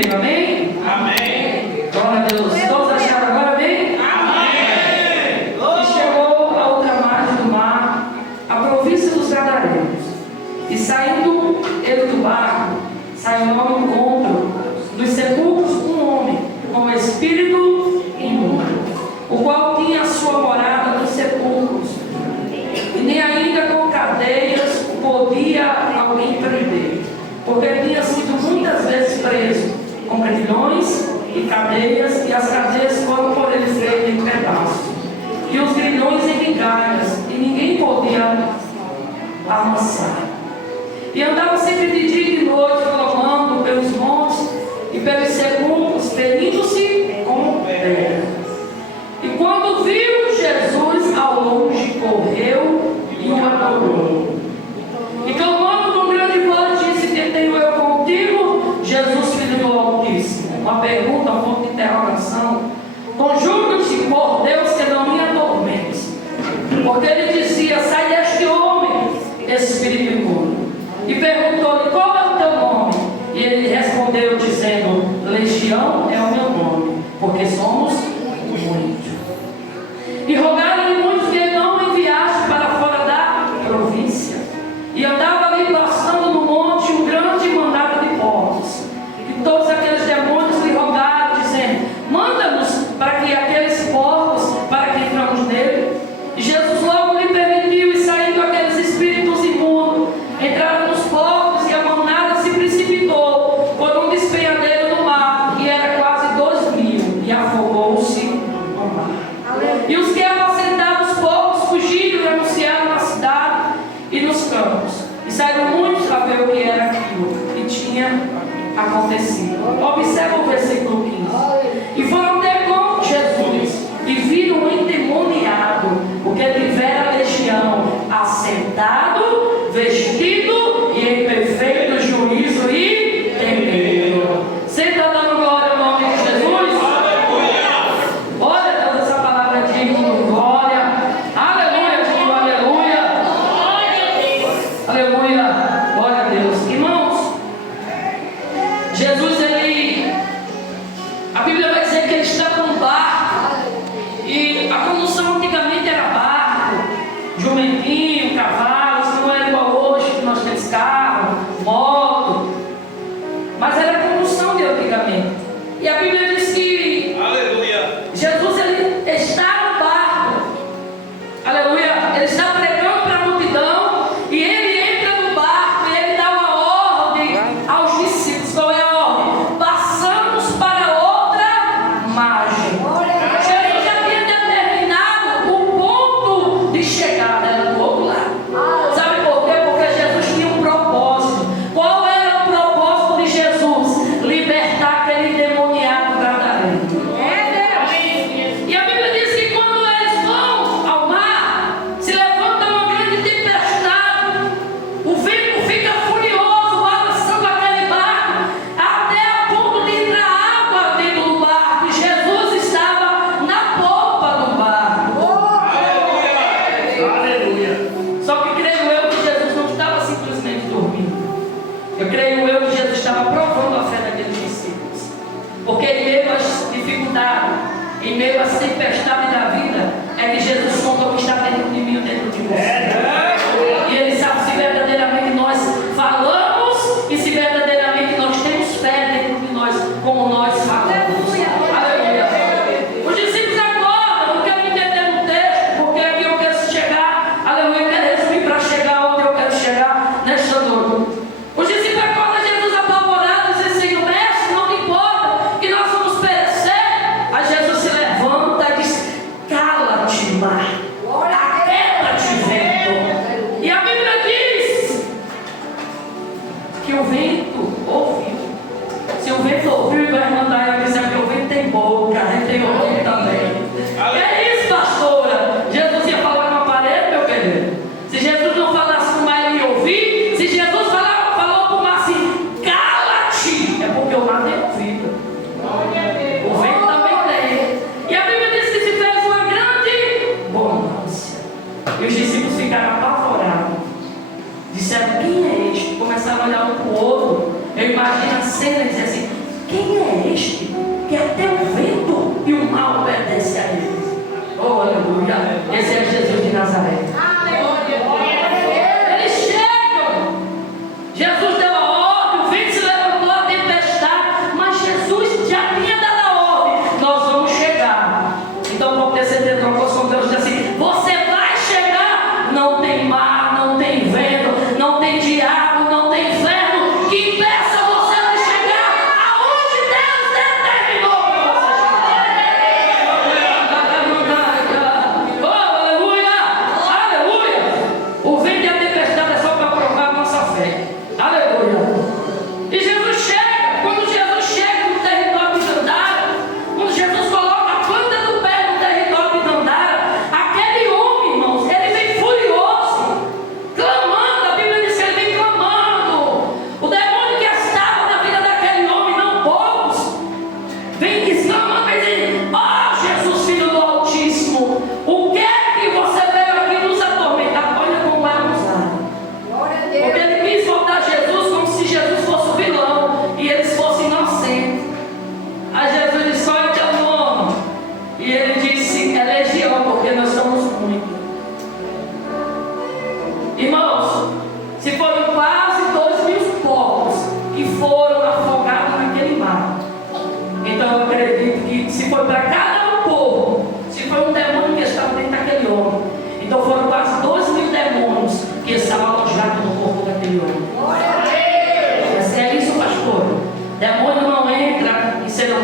comigo, amém? Amém. Glória a Deus. Todos acharam agora, amém? Amém. E chegou a outra margem do mar, a província dos Gadarenos. E saindo ele do barco, saiu ao encontro dos sepulcros um homem, com espírito imundo, o qual tinha a sua morada nos sepulcros, e nem ainda com cadeias podia alguém prender, porque tinha sido muitas vezes preso com grilhões e cadeias, e as cadeias foram por ele feitas em pedaços, e os grilhões em migalhas, e ninguém podia amansar. E andava sempre de dia e de noite, clamando pelos montes e pelos sepulcros, ferindo-se com pedra. E quando viu Jesus ao longe, correu e o adorou. E clamando com grande voz, disse: que tenho eu contigo, Jesus, Filho do Altíssimo? Uma pergunta, um ponto de interrogação. Conjuro-te por Deus que não me atormentes. Porque ele dizia: sai deste homem, espírito imundo. E perguntou-lhe: qual é o teu nome? E ele respondeu dizendo: Legião é o meu nome, porque somos muitos. E rogaram-lhe muitos que ele não o enviasse para fora da província. E andava ali passando no monte um grande mandado de porcos. E todos aqueles demônios lhe rogaram, dizendo: manda-nos para que aqueles porcos, para que entramos nele. E Jesus logo lhe permitiu, e saindo aqueles espíritos imundos, entraram nos porcos, e a manada se precipitou por um despenhadeiro no mar, e era quase 2.000, e afogou-se no mar. E os que apacentavam os porcos fugiram e anunciaram na cidade e nos campos. E saíram muitos a ver o que era aquilo que tinha acontecido. Observa o versículo 15. E foram ter com Jesus, e viram um endemoniado, porque tivera legião, assentado, vestido e em perfeito juízo e temeram. Senta dando glória ao nome de Jesus. Olha, Deus, essa palavra diz glória. Aleluia, digo aleluia. Aleluia, glória a Deus. Irmãos, Jesus, a Bíblia vai dizer que ele estava num barco, e a condução antigamente era barco, jumentinho, cavalos, não era igual hoje, que nós temos carro, moto, mas era a condução de antigamente. E a Bíblia diz que Aleluia. Jesus, ele está no barco, aleluia, ele está pregando para a multidão, e ele entra no barco, e ele dá uma ordem aos discípulos. Qual é a ordem? Passamos para outra margem. Jesus já tinha determinado o ponto de chegada, era do outro lado. Sabe por quê? Porque Jesus tinha um propósito. Qual era o propósito de Jesus? Libertar aquele endemoniado gadareno. E a Bíblia diz que quando eles vão ao mar, se levanta uma grande tempestade, o vento fica furioso, balançando aquele barco, até a ponto de entrar água dentro do barco. E Jesus estava na popa do barco. Aleluia. Só que creio eu que Jesus não estava simplesmente dormindo. Eu creio eu que Jesus estava provando a fé daqueles discípulos. Porque em meio às dificuldades, em meio às tempestades da vida, é que Jesus contou que está dentro de mim e dentro de você. E Ele sabe se verdadeiramente nós falamos e se verdadeiramente nós temos fé dentro de nós, como nós falamos. Aleluia. Os discípulos acordam, não quero me meter no texto, porque aqui eu quero chegar, aleluia, eu quero resumir para chegar onde eu quero chegar nesta noite. Os discípulos acordam, Jesus apavorado, dizem: Senhor, mestre, não te importa que nós vamos perecer? Aí Jesus se levanta e diz: cala-te, mar, aquieta-te, vento. E a Bíblia diz que o vento ouviu. Se o vento ouviu, vai mandar eu dizer que o vento tem boca, a gente tem ouvido também. Que é isso, pastora? Jesus ia falar numa parede, meu querido? Se Jesus não falasse com o mar, ele ia ouvir. Se Jesus falou para o mar assim: cala-te, é porque o mar tem ouvido. O vento também tem. E a Bíblia diz que se fez uma grande bonança. E os discípulos ficaram apavorados. Disseram: quem é este? Começaram a olhar um para o outro. Eu imagino a cena e dizer assim: quem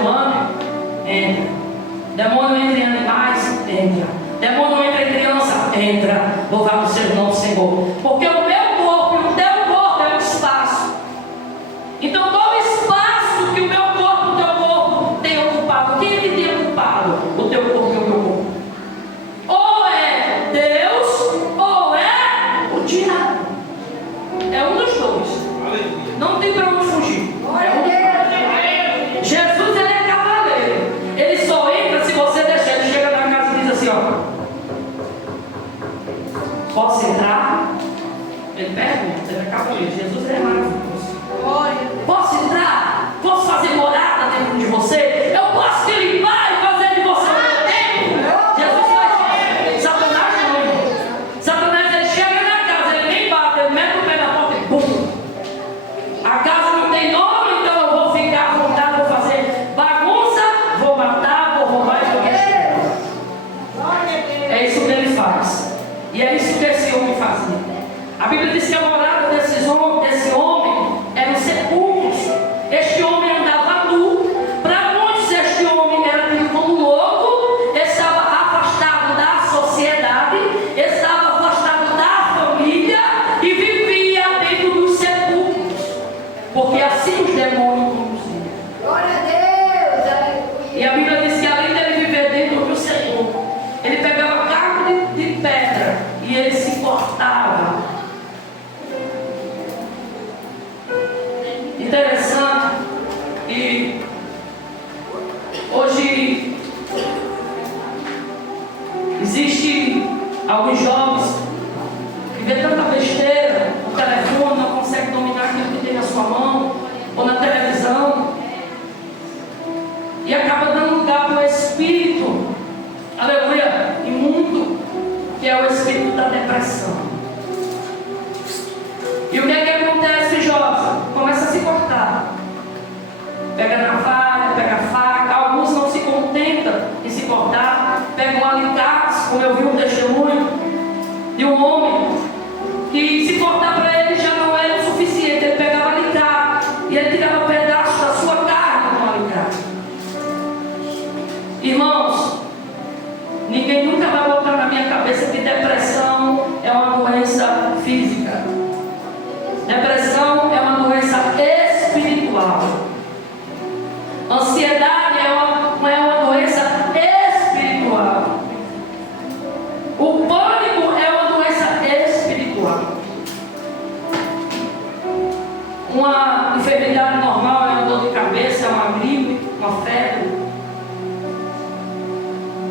humano, entra. Demônio entra em animais, entra. Demônio entra em criança, entra. Louvado seja o nome do Senhor. Porque o meu corpo e o teu corpo é um espaço. Então, qual o espaço que o meu corpo e o teu corpo tem ocupado? Quem é que tem ocupado o teu corpo e o meu corpo? Ou é Deus, ou é o diabo. É um dos dois. Não tem para onde fugir. Jesus, ele é cavaleiro. Ele só entra se você deixar. Ele chega na casa e diz assim, ó: posso entrar? Ele pergunta, ele é cavaleiro. Jesus é maravilhoso. Posso entrar? Posso fazer morada dentro de você? Eu posso te limpar e fazer de você um templo? Jesus faz isso. Satanás não, irmão. Satanás, ele chega na casa, ele nem bate, ele mete o pé na porta e bum. A casa não tem nome, então eu vou ficar à vontade, vou fazer bagunça, vou matar, vou roubar e vou destruir. É isso que ele faz. E é isso que esse homem fazia. A Bíblia diz que a morada desse homem era os sepulcros. Este homem andava nu. Para muitos, este homem era tido como louco, estava afastado da sociedade, estava afastado da família e vivia dentro dos sepulcros. Porque assim os demônios conduziam. Glória a Deus! E a Bíblia diz que além dele viver dentro do sepulcro, ele pegava carne de pedra e ele se cortava. Interessante que hoje existe alguns jovens que vê tanta besteira no telefone, não consegue dominar aquilo que tem na sua mão ou na televisão e acaba dando lugar para o espírito, aleluia, imundo, que é o espírito da depressão. E o que é que acontece, jovens? Começa a se cortar. Pega navalha, pega faca. Alguns não se contentam em se cortar. Pega um alicate, como eu vi um testemunho de um homem que se cortar para ele já não era o suficiente. Ele pegava alicate e ele tirava um pedaço da sua carne com o alicate. Irmãos, ninguém nunca vai botar na minha cabeça que depressão é uma doença física. Depressão é uma doença espiritual. Ansiedade é uma doença espiritual. O pânico é uma doença espiritual. Uma enfermidade normal é uma dor de cabeça, é uma gripe, uma febre.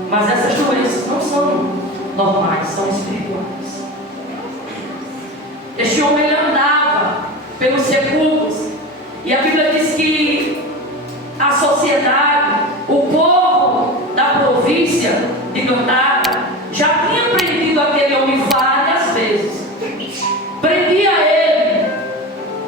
Mas essas doenças não são normais, são espirituais. Este homem ele andava pelos sepulcros, e a Bíblia diz que a sociedade, o povo da província de Gadara já tinha prendido aquele homem várias vezes. Prendia ele,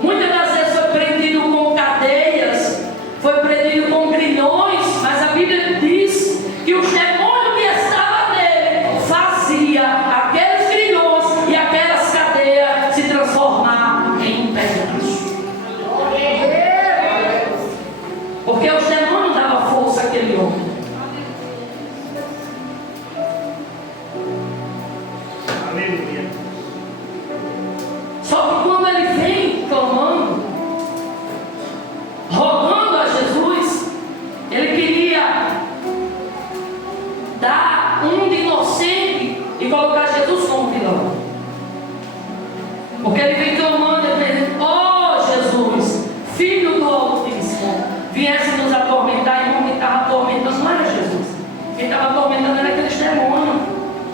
muitas das vezes foi prendido com cadeias, foi prendido com grilhões, mas a Bíblia diz que os demônios que estavam nele fazia aqueles grilhões e aquelas cadeias se transformar em um pedaço. Porque os demônios davam força àquele homem. Aleluia. Só que quando ele vem clamando, rogando a Jesus, ele queria dar um de inocente e colocar Jesus como vilão. Porque ele vem clamando, ele vem dizendo: ó Jesus, Filho do Altíssimo, viesse nos atormentar. E quem estava atormentando não era Jesus. Quem estava atormentando era aqueles demônios,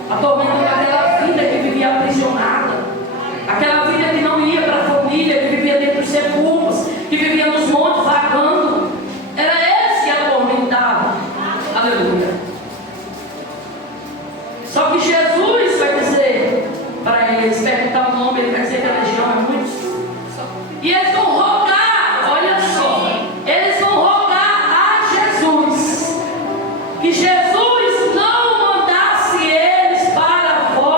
atormentando aquela vida que vivia aprisionada, aquela vida que não ia para a família, que vivia dentro dos sepulcros, que vivia nos montes vagando. Era esse que atormentava. Aleluia. Só que Jesus vai dizer para eles, perguntar o nome, ele vai dizer que a legião é muitos. E eles vão rogar, olha só, eles vão rogar a Jesus que Jesus não mandasse eles para fora.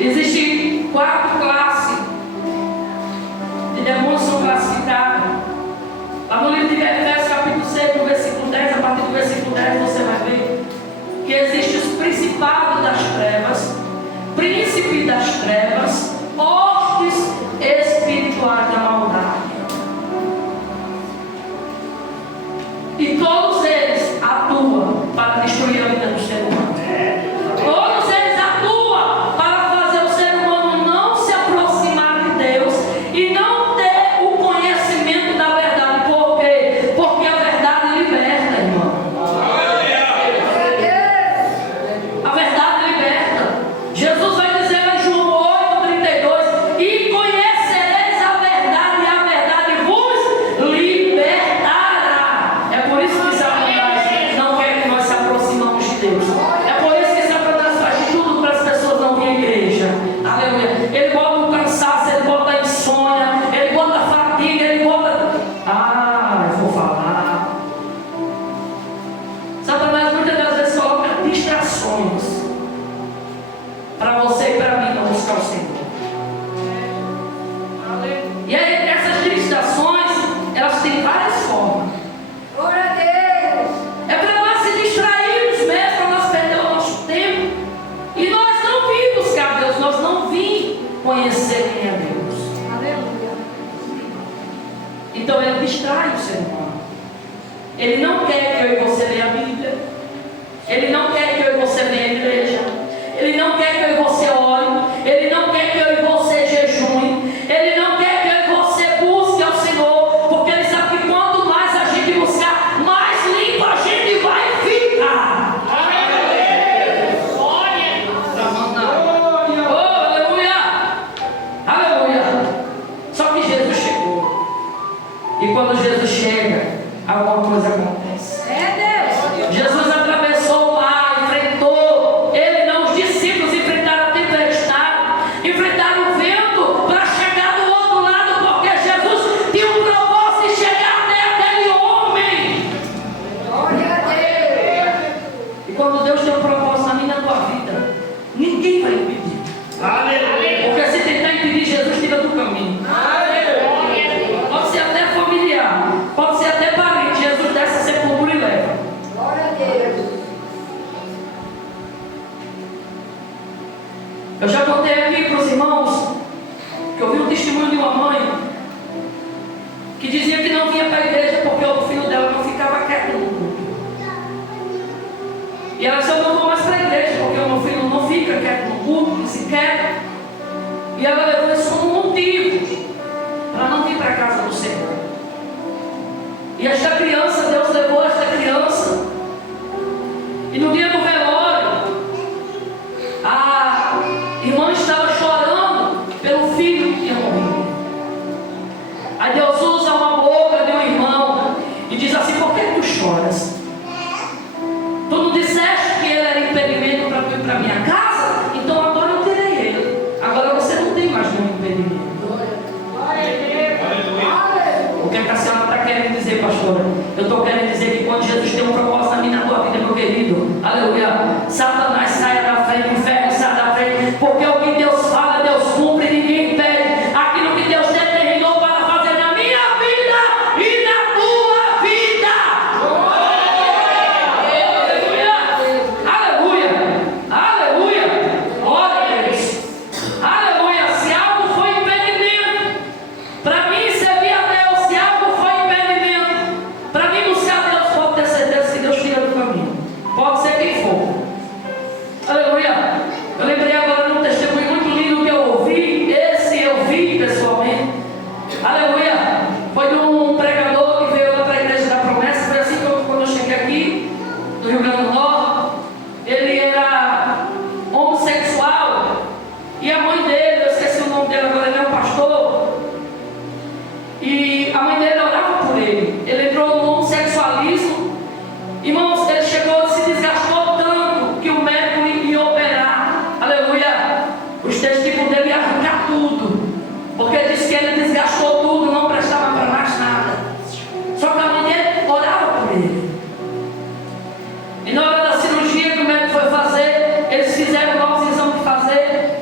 Existem 4 classes de demônios são classificados. Lá no livro de Efésios, capítulo 6, no versículo 10, a partir do versículo 10, você vai ver que existem os principados das trevas, príncipe das trevas, hostes espirituais da maldade. E todos eles atuam para destruir a vida do ser humano. Todos eles atuam para fazer o ser humano não se aproximar de Deus e não ter o conhecimento da verdade. Por quê? Porque a verdade liberta, irmão. A verdade liberta. Jesus vai dizer em João 8:32: e conhecereis a verdade, e a verdade vos libertará. É por isso que Satanás não quer que nós se aproximamos de Deus. É por isso que Satanás faz de tudo para as pessoas não virem à igreja. Aleluia. Ele bota o cansaço, ele bota a insônia, ele bota a fadiga, ele bota. Eu vou falar. Satanás muitas das vezes coloca distrações para você e para mim não buscar o Senhor. E aí essas distrações, elas têm várias formas. Glória a Deus. É para nós se distrairmos mesmo, para nós perder o nosso tempo. E nós não vimos buscar Deus, nós não vimos conhecer quem é Deus. Aleluia. Então ele distrai o ser humano. Ele não quer que eu e você leia a Bíblia. Ele não quer que eu e você venha à igreja. Ele não quer que eu e você ore. Ele não quer que eu e você jejue. Ele não quer que eu e você busque ao Senhor. Porque ele sabe que quanto mais a gente buscar, mais limpo a gente vai ficar. Oh, aleluia! Aleluia! Só que Jesus chegou. E quando Jesus chega, alguma coisa acontece. É Deus. Jesus atravessou o mar, enfrentou. Ele não, os discípulos enfrentaram a tempestade, enfrentaram o vento para chegar do outro lado, porque Jesus tinha um propósito de chegar até aquele homem. Glória a Deus. E quando Deus tem um propósito na minha e na tua vida, ninguém vai impedir. Aleluia. Porque se tentar impedir, Jesus tira do caminho. Pode ser até familiar, pode ser até parente. Jesus desce a sepultura e leva. Glória a Deus. Eu já contei aqui para os irmãos que eu vi um testemunho de uma mãe que dizia que não vinha para a igreja porque o filho dela não ficava quieto no culto. E ela disse: eu não vou mais para a igreja porque o meu filho não fica quieto no culto, não se quer. E ela levou isso como motivo para não vir para a casa do Senhor. E esta criança, Deus levou esta criança. E no dia do velório, a irmã estava chorando pelo filho que tinha morrido. Aí Deus usa uma boca de um irmão e diz assim: por que tu choras? Tu não disseste que ele era impedimento para tu ir para a minha casa? Então agora eu tirei ele. Agora você não tem mais nenhum impedimento. O que a senhora está querendo dizer, pastora? Eu estou querendo dizer que quando Jesus tem um propósito na minha e na tua vida, meu querido, aleluia, Satanás saia da frente, o inferno sai da frente, porque o que Deus fala, Deus cumpre, ninguém impede. Aquilo que Deus determinou para fazer na minha vida e na tua vida. Aleluia, aleluia, glória a Deus, aleluia. Se algo foi impedimento para mim servir a Deus, se algo foi impedimento para mim buscar Deus, pode ter certeza que Deus tira do caminho. Pode ser quem for. Aleluia. Eu lembrei agora de um testemunho muito lindo que eu ouvi. Esse eu vi pessoalmente. Aleluia. Foi de um pregador que veio lá para a igreja da promessa. Foi assim que quando eu cheguei aqui do Rio Grande do Norte. Ele era homossexual. E a mãe dele, eu esqueci o nome dele agora, ele é um pastor. E a mãe dele orava por ele. Ele entrou no homossexualismo. Irmãos, ele chegou, se desgastou tanto que o médico ia operar. Aleluia. Os testículos dele iam arrancar tudo. Porque disse que ele desgastou tudo, não prestava para mais nada. Só que a mãe dele orava por ele. E na hora da cirurgia que o médico foi fazer, eles fizeram novos exames de fazer.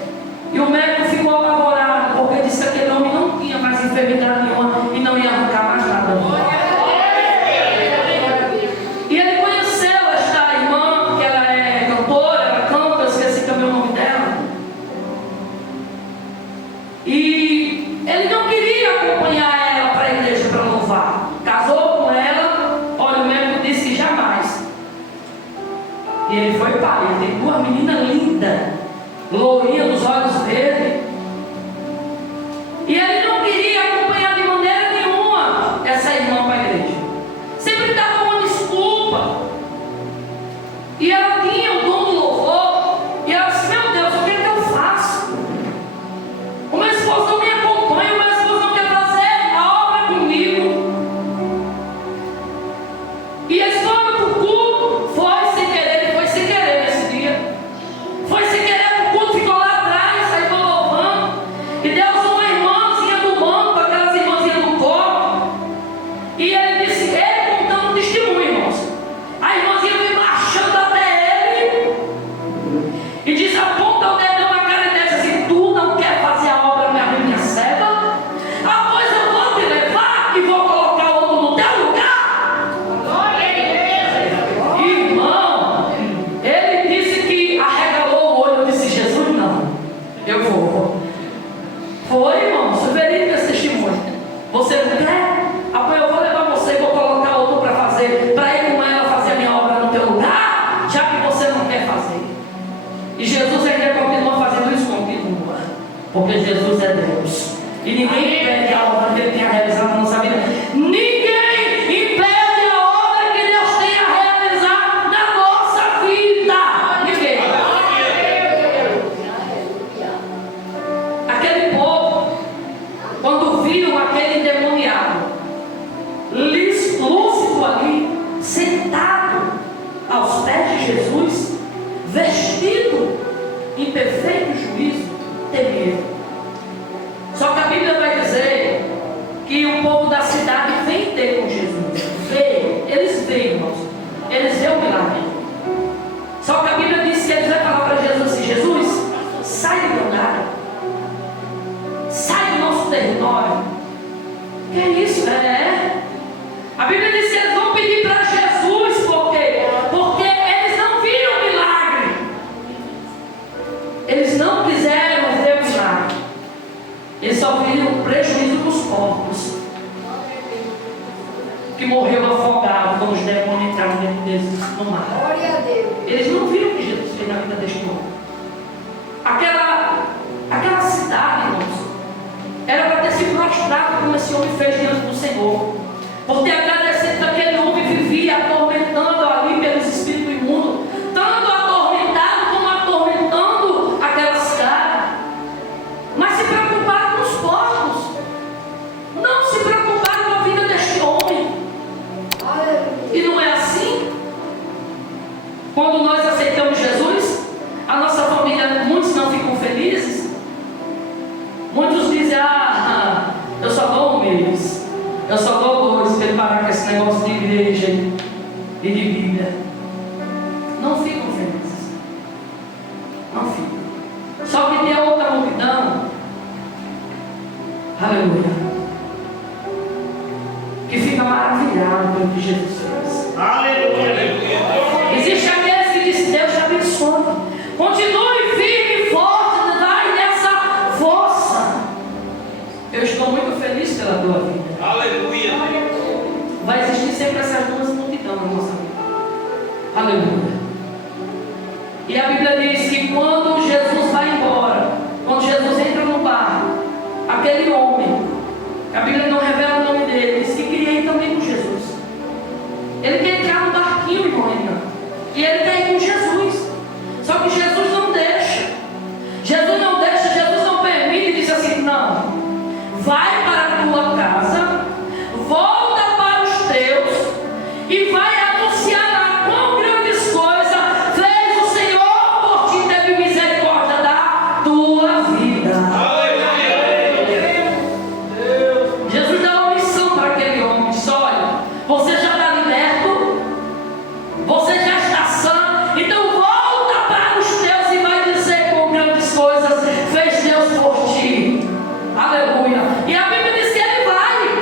uma menina linda, lourinha, dos olhos verdes. E ele não queria acompanhar de maneira nenhuma essa irmã para a igreja. Sempre dava uma desculpa. E ela tinha o dom do louvor. E ela disse: meu Deus, o que é que eu faço? O meu esposo não me acompanha, o meu esposo não quer fazer a obra comigo. E eles foram para o culto. Foi sem querer, ele foi sem querer nesse dia. Foi sem querer para o culto, ficou lá atrás, aí foi louvando. E Deus, uma irmãzinha do manto, aquelas irmãzinhas do corpo. E ele disse, ele contando um testemunho, irmãos. A irmãzinha veio marchando até ele e diz: aponta o dedão na cara dele assim: tu não quer fazer a obra minha serva? Ah, pois eu vou te levar e vou colocar outro no teu lugar. Irmão, ele disse que arregalou o olho. Eu disse: Jesus, não, eu vou. Foi, irmão, você verídico esse testemunho. Você não quer? Ah, pois eu vou levar você e vou colocar outro para fazer, para ir com ela fazer a minha obra no teu lugar, já que você não quer fazer. E Jesus ainda continua fazendo isso, continua. Porque Jesus é Deus. E ninguém impede a obra que Ele tenha realizado na nossa vida. Ninguém impede a obra que Deus tenha realizado na nossa vida. Ninguém. Aquele povo, quando viram aquele endemoniado lúcido ali, sentado aos pés de Jesus, vestido em perfeito juízo, temeram. Só que a Bíblia vai dizer que o povo da cidade vem ter com Jesus. Veio, eles veem, irmãos. Eles veem o milagre. Só que a Bíblia diz que eles vão falar para Jesus assim: Jesus, sai do meu lugar, sai do nosso território. Que é isso? A Bíblia diz que eles vão pedir para Jesus, por quê? Porque eles não viram milagre. Eles não quiseram ver milagre. Eles só viram o prejuízo dos porcos, que morreu afogado quando os demônios entraram dentro deles no mar. Glória a Deus. Eles não viram o que Jesus fez na vida deste homem. Aquela cidade, irmãos, era para ter se prostrado como esse homem fez diante do Senhor. Por ter agradecido que aquele homem vivia atormentando ali pelos espíritos imundos, tanto atormentado como atormentando aquela cidade. Mas se preocuparam com os porcos, não se preocuparam com a vida deste homem. E não é assim? Quando nós aceitamos Jesus, a nossa família, muitos não ficam felizes. Muitos dizem: eu só dou um mês, eu só dou dois, para ele parar com esse negócio de igreja e de Bíblia. Não ficam felizes. Não ficam. Só que tem outra multidão, aleluia, que fica maravilhado pelo que Jesus fez. Aleluia. Existe aqueles que dizem: Deus te abençoe, continue firme e forte, vai nessa força. Eu estou muito feliz pela tua vida. Aleluia. Vai existir sempre essas duas multidões na nossa vida. Aleluia. E a Bíblia diz que quando Jesus vai embora, quando Jesus entra no barco, aquele homem, a Bíblia não revela o nome dele, diz que queria ir também com Jesus. Ele quer entrar no barquinho, irmão, e ele quer ir com Jesus. Só que Jesus não deixa. Jesus não deixa, Jesus não permite, e diz assim: não, vai para a tua casa, volta para os teus e vai anunciar lá quão grandes coisas fez o Senhor por ti, teve misericórdia da tua vida. Jesus dá uma missão para aquele homem: diz, olha, você já está liberto, você já está sã, então volta para os teus e vai dizer quão grandes coisas fez Deus por ti. Aleluia. E a Bíblia diz que ele vai.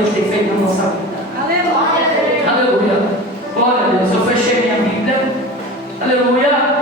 Deus tem feito na nossa vida. Aleluia. Aleluia. Glória a Deus. Eu fechei minha Bíblia. Aleluia.